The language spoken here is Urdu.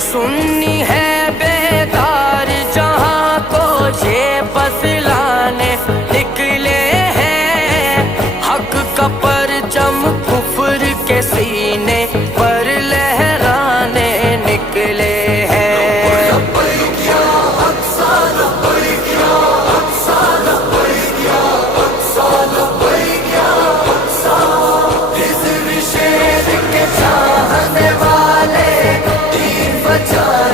سنی ہے بیدار جہاں کو یہ بتلانے نکلے ہیں، حق کا پرچم کفر کے سینے پر لہرانے نکلے ہیں۔ چاہنے والے دین بچانے